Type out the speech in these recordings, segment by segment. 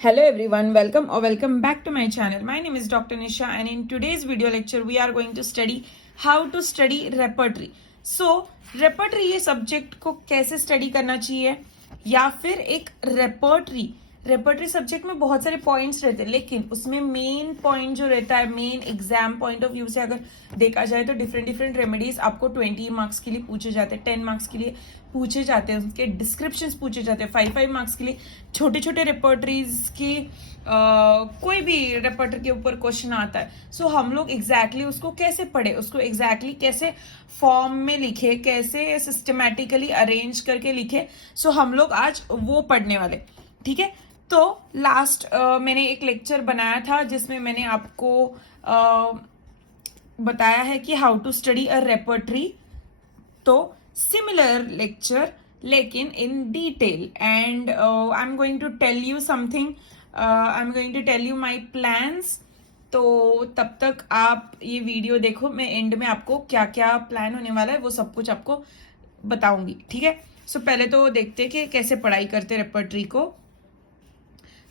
Hello everyone, welcome or welcome back to my channel. My name is Dr. Nisha and in today's video lecture we are going to study how to study repertory. So, repertory ये subject को कैसे study करना चाहिए या फिर एक repertory subject में बहुत सारे पॉइंट्स रहते हैं, लेकिन उसमें मेन पॉइंट जो रहता है, main exam point of view से अगर देखा जाए तो डिफरेंट रेमेडीज आपको 20 मार्क्स के लिए पूछे जाते हैं, 10 मार्क्स के लिए पूछे जाते हैं, उसके डिस्क्रिप्शंस पूछे जाते हैं, 5 मार्क्स के लिए छोटे छोटे रेपर्टरीज की कोई भी रेपर्टरी के ऊपर क्वेश्चन आता है. सो हम लोग एग्जैक्टली उसको कैसे पढ़े, उसको एग्जैक्टली कैसे फॉर्म में लिखे, कैसे सिस्टमैटिकली अरेंज करके लिखे. सो हम लोग आज वो पढ़ने वाले. ठीक है, तो लास्ट मैंने एक लेक्चर बनाया था जिसमें मैंने आपको बताया है कि how to study a repertory. तो सिमिलर लेक्चर लेकिन in detail and I am going to tell you something, I am going to tell you my plans. तो तब तक आप ये वीडियो देखो, मैं एंड में आपको क्या क्या प्लान होने वाला है वो सब कुछ आपको बताऊंगी. ठीक है, सो पहले तो देखते हैं कि कैसे पढ़ाई करते रेपर्टरी को.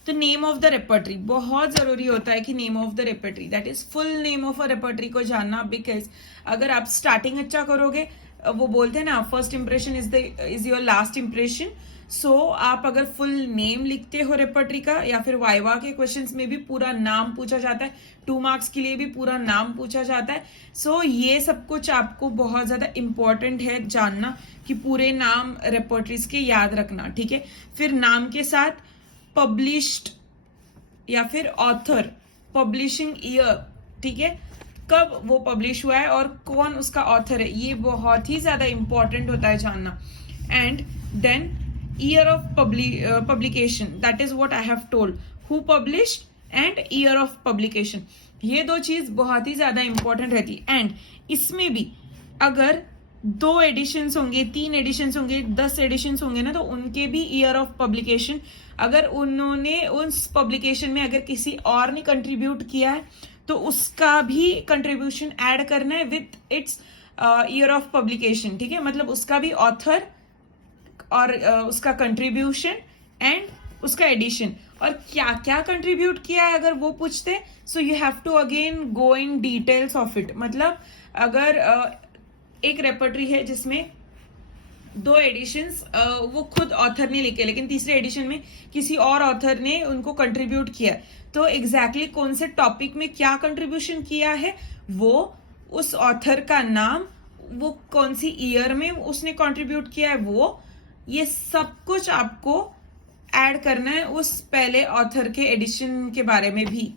तो नेम ऑफ द रेपर्टरी बहुत जरूरी होता है कि name of the repertory, that is full name of a repertory को जानना. बिकॉज अगर आप स्टार्टिंग अच्छा करोगे, वो बोलते हैं ना first impression is your last impression. So आप अगर फुल नेम लिखते हो रेपर्टरी का, या फिर वाइवा के क्वेश्चंस में भी पूरा नाम पूछा जाता है, 2 मार्क्स के लिए भी पूरा नाम पूछा जाता है. सो ये सब कुछ आपको बहुत ज्यादा इंपॉर्टेंट है जानना कि पूरे नाम रेपर्टरीज के याद रखना. ठीक है, फिर नाम के साथ पब्लिश्ड या फिर ऑथर, पब्लिशिंग ईयर, ठीक है, कब वो पब्लिश हुआ है और कौन उसका ऑथर है, ये बहुत ही ज्यादा इंपॉर्टेंट होता है जानना. And then year of publication, that is what I have told, who published and year of publication. ये दो चीज बहुत ही ज्यादा इंपॉर्टेंट रहती है. एंड इसमें भी अगर 2 एडिशंस होंगे, 3 एडिशंस होंगे, 10 एडिशंस होंगे ना, तो उनके भी ईयर ऑफ पब्लिकेशन, अगर उन्होंने उस पब्लिकेशन में अगर किसी और ने कंट्रीब्यूट किया है तो उसका भी कंट्रीब्यूशन ऐड करना है with its year of publication. ठीक है, मतलब उसका भी ऑथर और उसका कंट्रीब्यूशन एंड उसका एडिशन, और क्या क्या कंट्रीब्यूट किया है अगर वो पूछते, so you have to again go in details of it. मतलब अगर एक रेपर्टरी है जिसमें 2 एडिशंस वो खुद ऑथर ने लिखे, लेकिन तीसरे एडिशन में किसी और ऑथर ने उनको कंट्रीब्यूट किया, तो एग्जैक्टली कौन से टॉपिक में क्या कंट्रीब्यूशन किया है, वो उस ऑथर का नाम, वो कौन सी ईयर में उसने कंट्रीब्यूट किया है, वो ये सब कुछ आपको ऐड करना है उस पहले ऑथर के एडिशन के बारे में भी.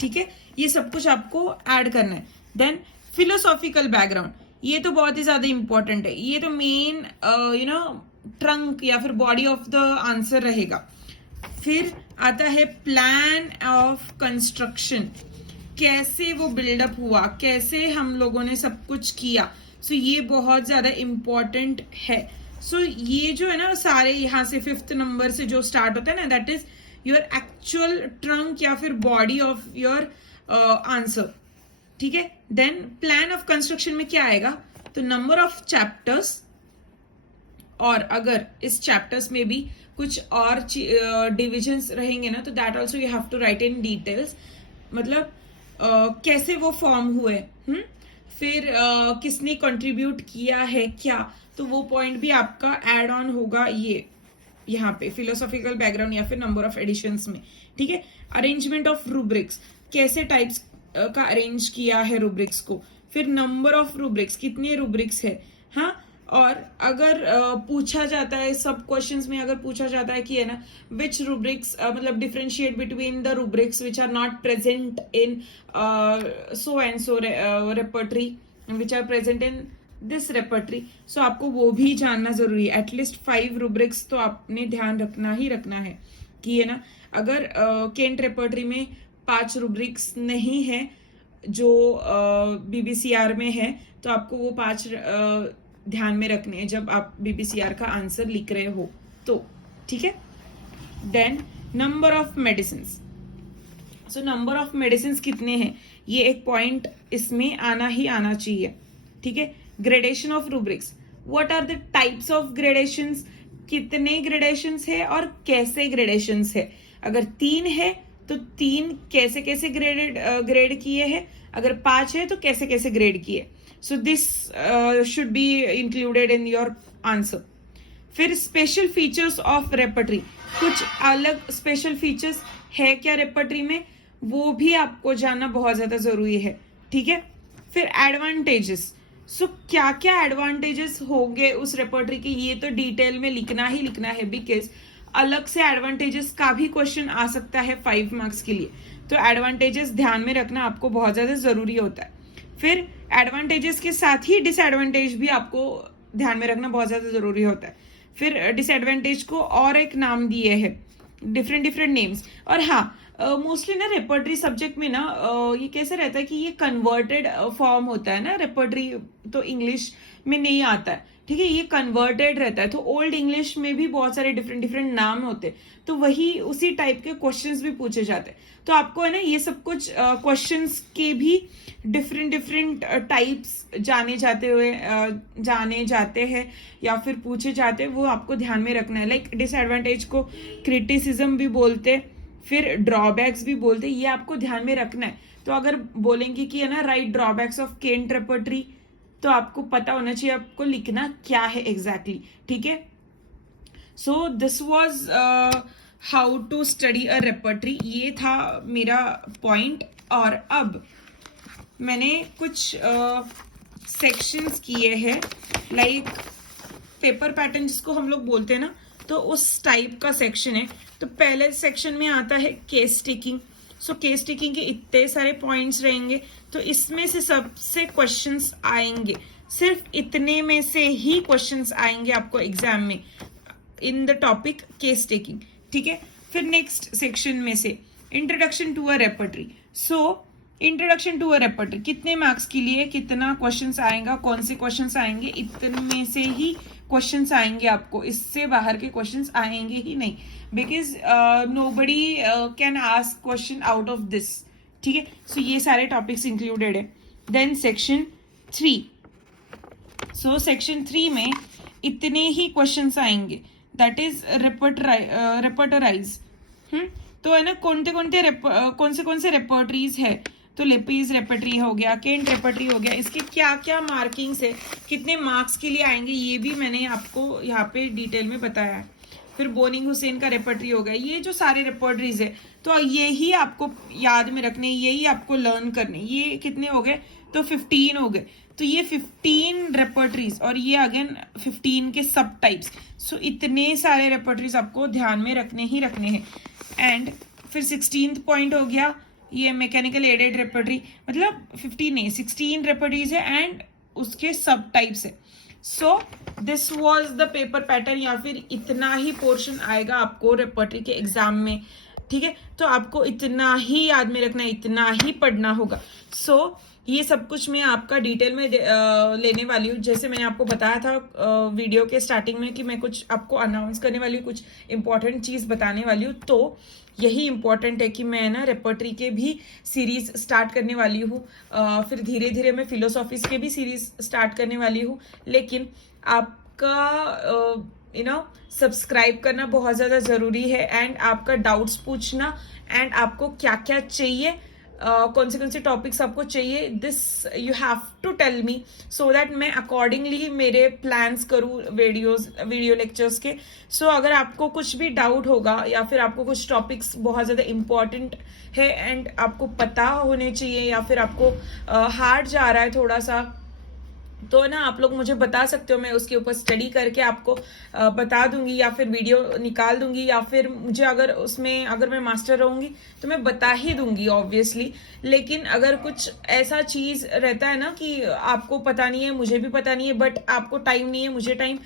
ठीक है, ये सब कुछ आपको ऐड करना है. देन फिलोसॉफिकल बैकग्राउंड, ये तो बहुत ही ज्यादा इंपॉर्टेंट है. ये तो मेन ट्रंक या फिर बॉडी ऑफ द आंसर रहेगा. फिर आता है प्लान ऑफ कंस्ट्रक्शन, कैसे वो बिल्डअप हुआ, कैसे हम लोगों ने सब कुछ किया. सो ये बहुत ज्यादा इंपॉर्टेंट है. सो ये जो है ना सारे यहाँ से 5th नंबर से जो स्टार्ट होता है ना, that is your actual trunk या फिर बॉडी ऑफ योर आंसर. ठीक है, देन प्लान ऑफ कंस्ट्रक्शन में क्या आएगा, तो नंबर ऑफ चैप्टर्स, और अगर इस चैप्टर्स में भी कुछ और डिविजन्स रहेंगे ना, तो that also you have to write in details. मतलब कैसे वो फॉर्म हुए, फिर किसने कंट्रीब्यूट किया है क्या, तो वो पॉइंट भी आपका एड ऑन होगा ये यहाँ पे फिलोसॉफिकल बैकग्राउंड या फिर नंबर ऑफ एडिशंस में. ठीक है, अरेंजमेंट ऑफ रूब्रिक्स, कैसे टाइप्स का अरेंज किया है रूब्रिक्स को, फिर नंबर ऑफ रूब्रिक्स, कितने रूब्रिक्स है. हाँ, और अगर पूछा जाता है सब क्वेश्चंस में, अगर पूछा जाता है कि है ना विच रूब्रिक्स, मतलब differentiate between the rubrics which are not present in so and so repertory which are present in this repertory. So आपको वो भी जानना जरूरी है. एटलीस्ट 5 रूब्रिक्स तो आपने ध्यान रखना ही रखना है कि है ना, अगर केंट रेपर्टरी में 5 रूब्रिक्स नहीं है जो बीबीसीआर में है, तो आपको वो 5 ध्यान में रखने हैं जब आप बीबीसीआर का आंसर लिख रहे हो तो. ठीक है, then number of medicine. So number of medicine कितने हैं, ये एक पॉइंट इसमें आना ही आना चाहिए. ठीक है, gradation of rubrics, what are the types of gradations, कितने ग्रेडेशंस है और कैसे ग्रेडेशंस है. अगर 3 है तो 3 कैसे कैसे ग्रेड किए हैं, अगर 5 है तो कैसे कैसे ग्रेड किए. So this should be included in your answer. फिर स्पेशल फीचर्स ऑफ रेपर्टरी, कुछ अलग स्पेशल फीचर्स है क्या रेपर्टरी में, वो भी आपको जानना बहुत ज्यादा जरूरी है. ठीक है. फिर एडवांटेजेस. सो क्या क्या एडवांटेजेस होंगे उस रेपर्टरी के, ये तो डिटेल में लिखना ही लिखना है, बिकॉज अलग से एडवांटेजेस का भी क्वेश्चन आ सकता है 5 मार्क्स के लिए. तो एडवांटेजेस ध्यान में रखना आपको बहुत ज्यादा जरूरी होता है. फिर एडवांटेजेस के साथ ही डिसएडवांटेज भी आपको ध्यान में रखना बहुत ज्यादा जरूरी होता है. फिर डिसएडवांटेज को और एक नाम दिए हैं, डिफरेंट डिफरेंट नेम्स. और हाँ, मोस्टली ना रेपर्टरी सब्जेक्ट में ना ये कैसे रहता है कि ये कन्वर्टेड फॉर्म होता है ना. रेपर्टरी तो इंग्लिश में नहीं आता है, ठीक है, ये कन्वर्टेड रहता है. तो ओल्ड इंग्लिश में भी बहुत सारे डिफरेंट डिफरेंट नाम होते हैं, तो वही उसी टाइप के क्वेश्चंस भी पूछे जाते हैं. तो आपको है ना ये सब कुछ क्वेश्चंस के भी डिफरेंट डिफरेंट टाइप्स जाने जाते हैं या फिर पूछे जाते हैं, वो आपको ध्यान में रखना है. लाइक डिसएडवांटेज को क्रिटिसिज्म भी बोलते, फिर ड्रॉबैक्स भी बोलते, ये आपको ध्यान में रखना है. तो अगर बोलेंगे कि है ना right drawbacks of Kent repertory, तो आपको पता होना चाहिए आपको लिखना क्या है एग्जैक्टली. ठीक है. So this was how to study a repertory, ये था मेरा पॉइंट. और अब मैंने कुछ सेक्शंस किए हैं, लाइक पेपर पैटर्न जिसको हम लोग बोलते हैं ना, तो उस टाइप का सेक्शन है. तो पहले सेक्शन में आता है case taking. So case taking के इतने सारे पॉइंट्स रहेंगे, तो इसमें से सबसे क्वेश्चंस आएंगे, सिर्फ इतने में से ही क्वेश्चंस आएंगे आपको एग्जाम में in the topic case taking. ठीक है. फिर नेक्स्ट सेक्शन में से introduction to a repertory. So introduction to a repertory कितने मार्क्स के लिए कितना क्वेश्चंस आएगा, कौन से क्वेश्चंस आएंगे, इतने में से ही क्वेश्चंस आएंगे आपको, इससे बाहर के क्वेश्चंस आएंगे ही नहीं, because nobody can ask question out of this. ठीक है. सो ये सारे टॉपिक्स इंक्लूडेड है. Then section 3. सो सेक्शन 3 में इतने ही क्वेश्चंस आएंगे, दैट इज रेपर्टराइज. तो है ना कौन से रेपर्टरीज है, तो लेपीज रेपर्टरी हो गया, केंट रेपर्टरी हो गया, इसके क्या क्या मार्किंग्स है, कितने मार्क्स के लिए आएंगे, ये भी मैंने आपको यहाँ पे डिटेल में बताया है. फिर बोनिंग हुसैन का रेपर्टरी हो गया. ये जो सारे रेपर्टरीज है तो यही आपको याद में रखने, यही आपको लर्न करने. ये कितने हो गए, तो 15 हो गए. तो ये 15 रेपर्टरीज और ये अगेन 15 के सब टाइप्स. सो इतने सारे रेपर्टरीज आपको ध्यान में रखने ही रखने हैं. एंड फिर 16th पॉइंट हो गया ये मैकेनिकल एडेड रेपर्टरी, मतलब 15 नहीं 16 रेपर्टरीज है एंड उसके सब टाइप्स है. So this was the paper pattern, या फिर इतना ही पोर्शन आएगा आपको रेपर्टरी के एग्जाम में. ठीक है. तो आपको इतना ही याद में रखना है, इतना ही पढ़ना होगा. सो ये सब कुछ मैं आपका डिटेल में लेने वाली हूँ. जैसे मैंने आपको बताया था वीडियो के स्टार्टिंग में कि मैं कुछ आपको अनाउंस करने वाली हूँ, कुछ इंपॉर्टेंट चीज बताने वाली हूँ. तो यही इंपॉर्टेंट है कि मैं ना रेपर्टरी के भी सीरीज स्टार्ट करने वाली हूँ. फिर धीरे धीरे मैं फिलोसॉफीज के भी सीरीज स्टार्ट करने वाली हूँ. लेकिन आपका सब्सक्राइब करना बहुत ज़्यादा ज़रूरी है, एंड आपका डाउट्स पूछना, एंड आपको क्या क्या चाहिए, कौन से टॉपिक्स आपको चाहिए, this you have to tell me, so that मैं अकॉर्डिंगली मेरे प्लान्स करूँ वीडियो लेक्चर्स के. सो अगर आपको कुछ भी डाउट होगा या फिर आपको कुछ टॉपिक्स बहुत ज़्यादा इम्पॉर्टेंट है एंड आपको पता होने चाहिए, या फिर आपको हार्ड जा रहा है थोड़ा सा, तो ना आप लोग मुझे बता सकते हो, मैं उसके ऊपर स्टडी करके आपको बता दूंगी, या फिर वीडियो निकाल दूंगी, या फिर मुझे अगर मैं मास्टर रहूंगी तो मैं बता ही दूंगी ऑब्वियसली. लेकिन अगर कुछ ऐसा चीज रहता है ना कि आपको पता नहीं है, मुझे भी पता नहीं है, बट आपको टाइम नहीं है, मुझे टाइम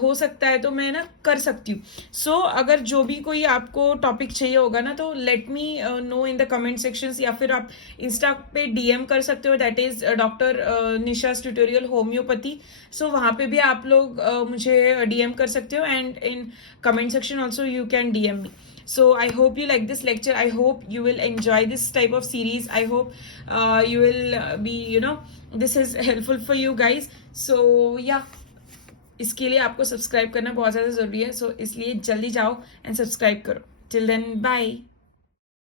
हो सकता है, तो मैं ना कर सकती हूँ. सो अगर जो भी कोई आपको टॉपिक चाहिए होगा ना, तो let me know in the comment sections, या फिर आप इंस्टा पे डीएम कर सकते हो, दैट इज डॉक्टर निशास ट्यूटोरियल होम्योपैथी. सो वहाँ पे भी आप लोग मुझे डीएम कर सकते हो, and in comment section also you can DM me. So I hope you like this lecture. I hope you will enjoy this type of series. I hope you will be, this is helpful for you guys. So yeah, इसके लिए आपको subscribe करना बहुत ज़्यादा ज़रूरी है. सो इसलिए जल्दी जाओ एंड सब्सक्राइब करो. Till then, bye.